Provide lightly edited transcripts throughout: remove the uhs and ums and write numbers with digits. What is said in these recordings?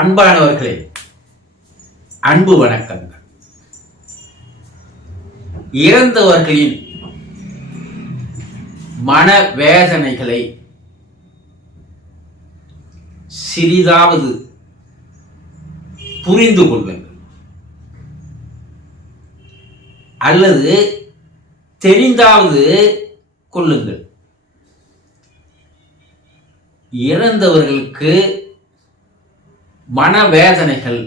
அன்பானவர்களே, அன்பு வணக்கங்கள். இறந்தவர்களின் மன வேதனைகளை சிறிதாவது புரிந்து கொள்ளுங்கள், அல்லது தெரிந்தாவது கொள்ளுங்கள். இறந்தவர்களுக்கு மனவேதனைகள்,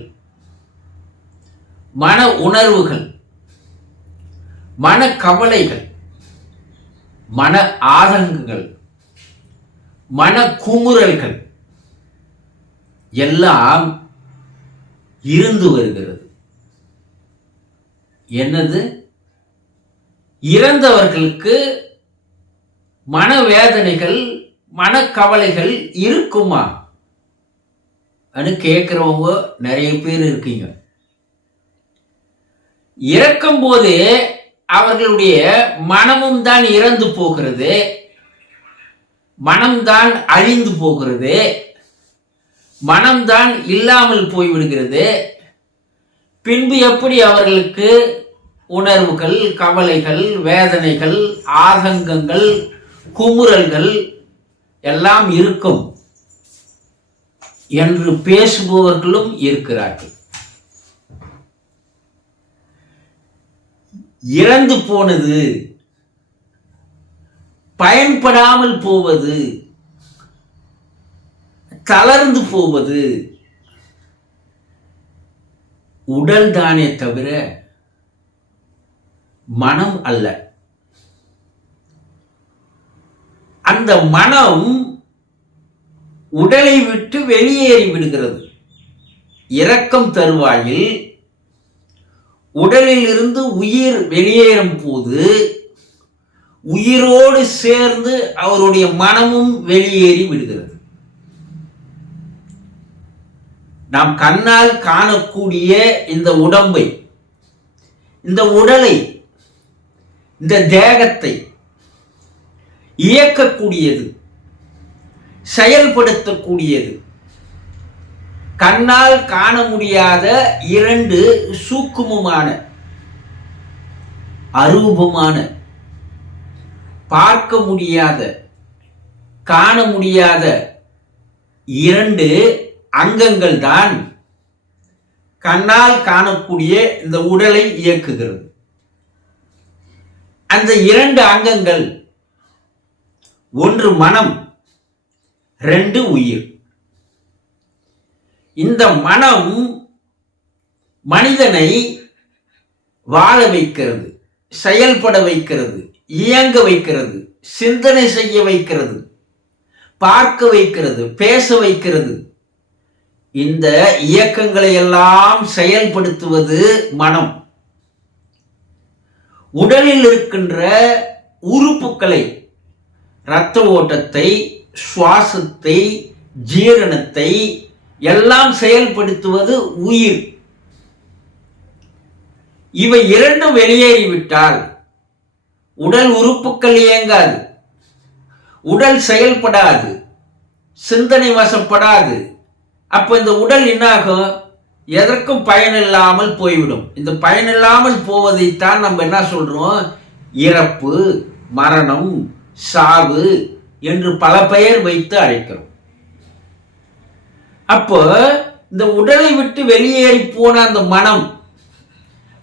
மன உணர்வுகள், மன கவலைகள், மன ஆதங்கங்கள், மன குமுறல்கள் எல்லாம் இருந்து வருகிறது. என்னது? இறந்தவர்களுக்கு மனவேதனைகள், மனக்கவலைகள் இருக்குமா கேட்கிறவங்க நிறைய பேர் இருக்கீங்க. இறக்கும் போது அவர்களுடைய மனமும் தான் இறந்து போகிறது, மனம்தான் அழிந்து போகிறது, மனம்தான் இல்லாமல் போய்விடுகிறது. பின்பு எப்படி அவர்களுக்கு உணர்வுகள், கவலைகள், வேதனைகள், ஆதங்கங்கள், குமுறல்கள் எல்லாம் இருக்கும் என்று பேசுபவர்களும் இருக்கிறார்கள். இறந்து போனது, பயன்படாமல் போவது, தளர்ந்து போவது உடல் தானே தவிர மனம் அல்ல. அந்த மனம் உடலை விட்டு வெளியேறி விடுகிறது. இரக்கம் தருவாயில் உடலில் இருந்து உயிர் வெளியேறும் போது உயிரோடு சேர்ந்து அவருடைய மனமும் வெளியேறி விடுகிறது. நாம் கண்ணால் காணக்கூடிய இந்த உடம்பை, இந்த உடலை, இந்த தேகத்தை இயக்கக்கூடியது, செயல்படுத்தக்கூடியது கண்ணால் காண முடியாத இரண்டு சூக்குமமான, அரூபமான, பார்க்க முடியாத, காண முடியாத இரண்டு அங்கங்கள் தான் கண்ணால் காணக்கூடிய இந்த உடலை இயக்குகிறது. அந்த இரண்டு அங்கங்கள், ஒன்று மனம், ரெண்டு உயிர். இந்த மனம் மனிதனை வாழ வைக்கிறது, செயல்பட வைக்கிறது, இயங்க வைக்கிறது, சிந்தனை செய்ய வைக்கிறது, பார்க்க வைக்கிறது, பேச வைக்கிறது. இந்த இயக்கங்களை எல்லாம் செயல்படுத்துவது மனம். உடலில் இருக்கின்ற உறுப்புகளை, இரத்த ஓட்டத்தை, சுவாசத்தை, ஜீரணத்தை எல்லாம் செயல்படுத்துவது உயிர். இவை இரண்டும் வெளியேறிவிட்டால் உடல் உறுப்புகள் இயங்காது, உடல் செயல்படாது, சிந்தனை வசப்படாது. அப்ப இந்த உடல் என்னாகும்? எதற்கும் பயனில்லாமல் போய்விடும். இந்த பயனில்லாமல் போவதைத்தான் நம்ம என்ன சொல்றோம்? இறப்பு, மரணம், சாவு என்று பல பெயர் வைத்து அழைக்கிறோம். அப்போ இந்த உடலை விட்டு வெளியேறி போன அந்த மனம்,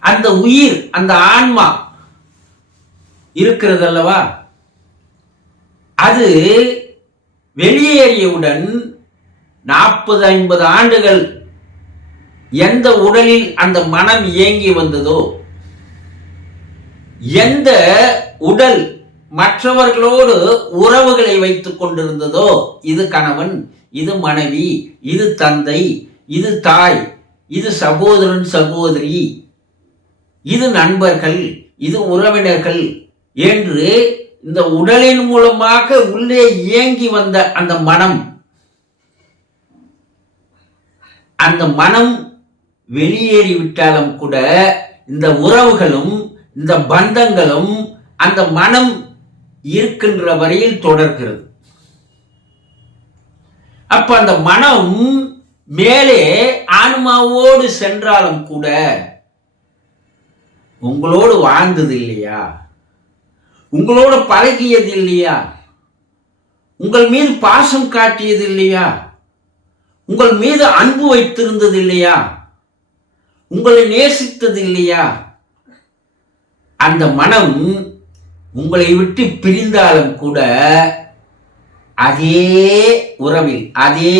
அந்த உயிர், அந்த ஆன்மா இருக்கிறது அல்லவா, அது வெளியேறியவுடன் 40-50 ஆண்டுகள் எந்த உடலில் அந்த மனம் இயங்கி வந்ததோ, எந்த உடல் மற்றவர்களோடு உறவுகளை வைத்துக் கொண்டிருந்ததோ, இது கணவன், இது மனைவி, இது தந்தை, இது தாய், இது சகோதரன் சகோதரி, இது நண்பர்கள், இது உறவினர்கள் என்று இந்த உடலின் மூலமாக உள்ளே இயங்கி வந்த அந்த மனம், அந்த மனம் வெளியேறிவிட்டாலும் கூட இந்த உறவுகளும் இந்த பந்தங்களும் அந்த மனம் இருக்கின்ற வரையில் தொடர்கிறது. அப்ப அந்த மனம் மேலே ஆன்மாவோடு சென்றாலும் கூட உங்களோடு வாழ்ந்தது இல்லையா? உங்களோட பழகியது இல்லையா? உங்கள் மீது பாசம் காட்டியது இல்லையா? உங்கள் மீது அன்பு வைத்திருந்தது இல்லையா? உங்களை நேசித்தது இல்லையா? அந்த மனம் உங்களை விட்டு பிரிந்தாலும் கூட அதே உறவில், அதே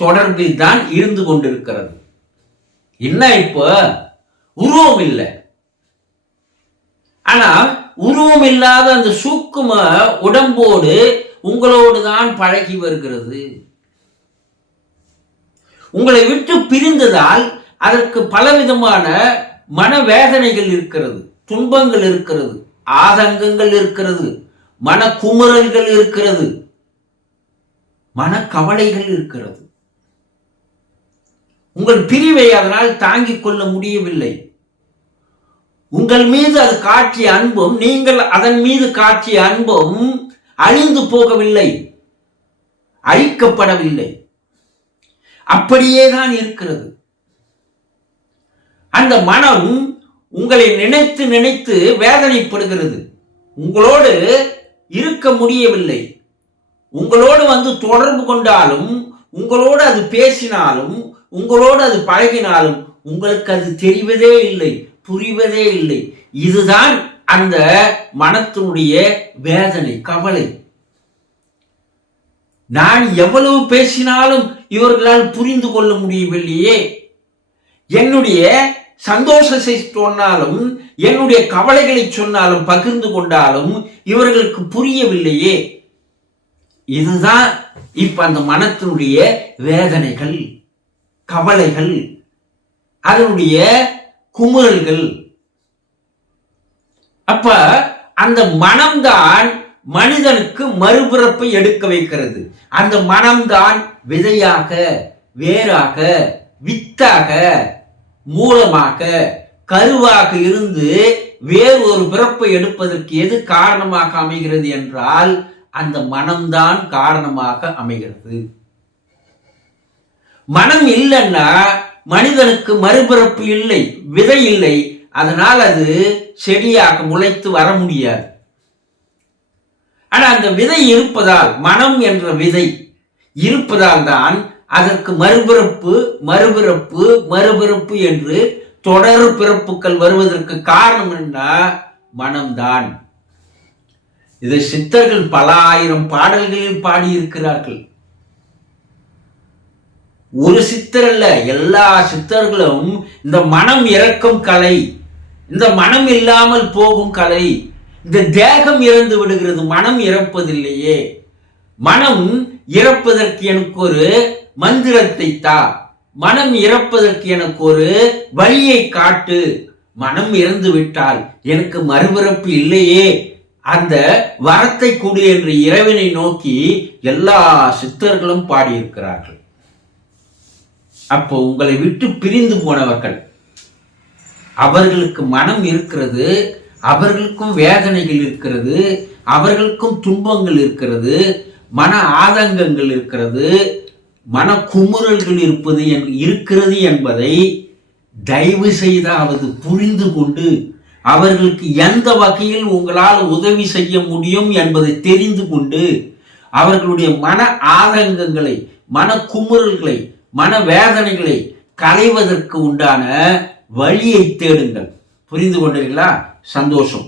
தொடர்பில் தான் இருந்து கொண்டிருக்கிறது. என்ன இப்போ உருவம் இல்லை, ஆனா உருவம் இல்லாத அந்த சூக்கும உடம்போடு உங்களோடு தான் பழகி வருகிறது. உங்களை விட்டு பிரிந்ததால் அதற்கு பலவிதமான மனவேதனைகள் இருக்கிறது, துன்பங்கள் இருக்கிறது, ஆதங்கங்கள் இருக்கிறது, மன குமுறல்கள் இருக்கிறது, மனக்கவலைகள் இருக்கிறது. உங்கள் பிரிவை அதனால் தாங்கிக் கொள்ள முடியவில்லை. உங்கள் மீது அது காட்டிய அன்பும் நீங்கள் அதன் மீது காட்டிய அன்பும் அழிந்து போகவில்லை, அழிக்கப்படவில்லை, அப்படியே தான் இருக்கிறது. அந்த மனம் உங்களை நினைத்து நினைத்து வேதனைப்படுகிறது. உங்களோடு இருக்க முடியவில்லை. உங்களோடு வந்து தொடர்பு கொண்டாலும், உங்களோடு அது பேசினாலும், உங்களோடு அது பழகினாலும் உங்களுக்கு அது தெரிவதே இல்லை, புரிவதே இல்லை. இதுதான் அந்த மனத்தினுடைய வேதனை, கவலை. நான் எவ்வளவு பேசினாலும் இவர்களால் புரிந்து கொள்ள முடியவில்லையே, என்னுடைய சந்தோஷத்தை சொன்னாலும் என்னுடைய கவலைகளை சொன்னாலும் பகிர்ந்து கொண்டாலும் இவர்களுக்கு புரியவில்லையே. இதுதான் இப்ப அந்த மனத்தினுடைய வேதனைகள், கவலைகள், அதனுடைய குமுறல்கள். அப்ப அந்த மனம்தான் மனிதனுக்கு மறுபிறப்பை எடுக்க வைக்கிறது. அந்த மனம்தான் விதையாக, வேராக, வித்தாக, மூலமாக, கருவாக இருந்து வேறு ஒரு பிறப்பை எடுப்பதற்கு எது காரணமாக அமைகிறது என்றால் அந்த மனம்தான் காரணமாக அமைகிறது. மனம் இல்லைன்னா மனிதனுக்கு மறுபிறப்பு இல்லை, விதை இல்லை. அதனால் அது செடியாக முளைத்து வர முடியாது. ஆனா அந்த விதை இருப்பதால், மனம் என்ற விதை இருப்பதால் தான் அதற்கு மறுபிறப்பு மறுபிறப்பு மறுபிறப்பு என்று தொடர் பிறப்புகள் வருவதற்கு காரணம் என்ன? மனம்தான். இதை சித்தர்கள் பல ஆயிரம் பாடல்களில் பாடியிருக்கிறார்கள். ஒரு சித்தர் அல்ல, எல்லா சித்தர்களும் இந்த மனம் இறக்கும் கலை, இந்த மனம் இல்லாமல் போகும் கலை, இந்த தேகம் இறந்து விடுகிறது, மனம் இறப்பதில்லையே, மனம் இறப்பதற்கு எனக்கு ஒரு மந்திரத்தை தா, மனம் இறப்பதற்கு எனக்கு ஒரு வழியை காட்டு, மனம் இறந்து விட்டால் எனக்கு மறுபிறப்பு இல்லையே, அந்த வரத்தை கொடு என்று இறைவனை நோக்கி எல்லா சித்தர்களும் பாடியிருக்கிறார்கள். அப்போ உங்களை விட்டு பிரிந்து போனவர்கள், அவர்களுக்கு மனம் இருக்கிறது, அவர்களுக்கும் வேதனைகள் இருக்கிறது, அவர்களுக்கும் துன்பங்கள் இருக்கிறது, மன ஆதங்கங்கள் இருக்கிறது, மன குமுறல்கள் இருக்கிறது என்பதை தயவு செய்தாவது புரிந்து கொண்டு அவர்களுக்கு எந்த வகையில் உங்களால் உதவி செய்ய முடியும் என்பதை தெரிந்து கொண்டு அவர்களுடைய மன ஆதங்கங்களை, மன குமுறல்களை, மன வேதனைகளை களைவதற்கு உண்டான வழியை தேடுங்கள். புரிந்து கொண்டீர்களா? சந்தோஷம்.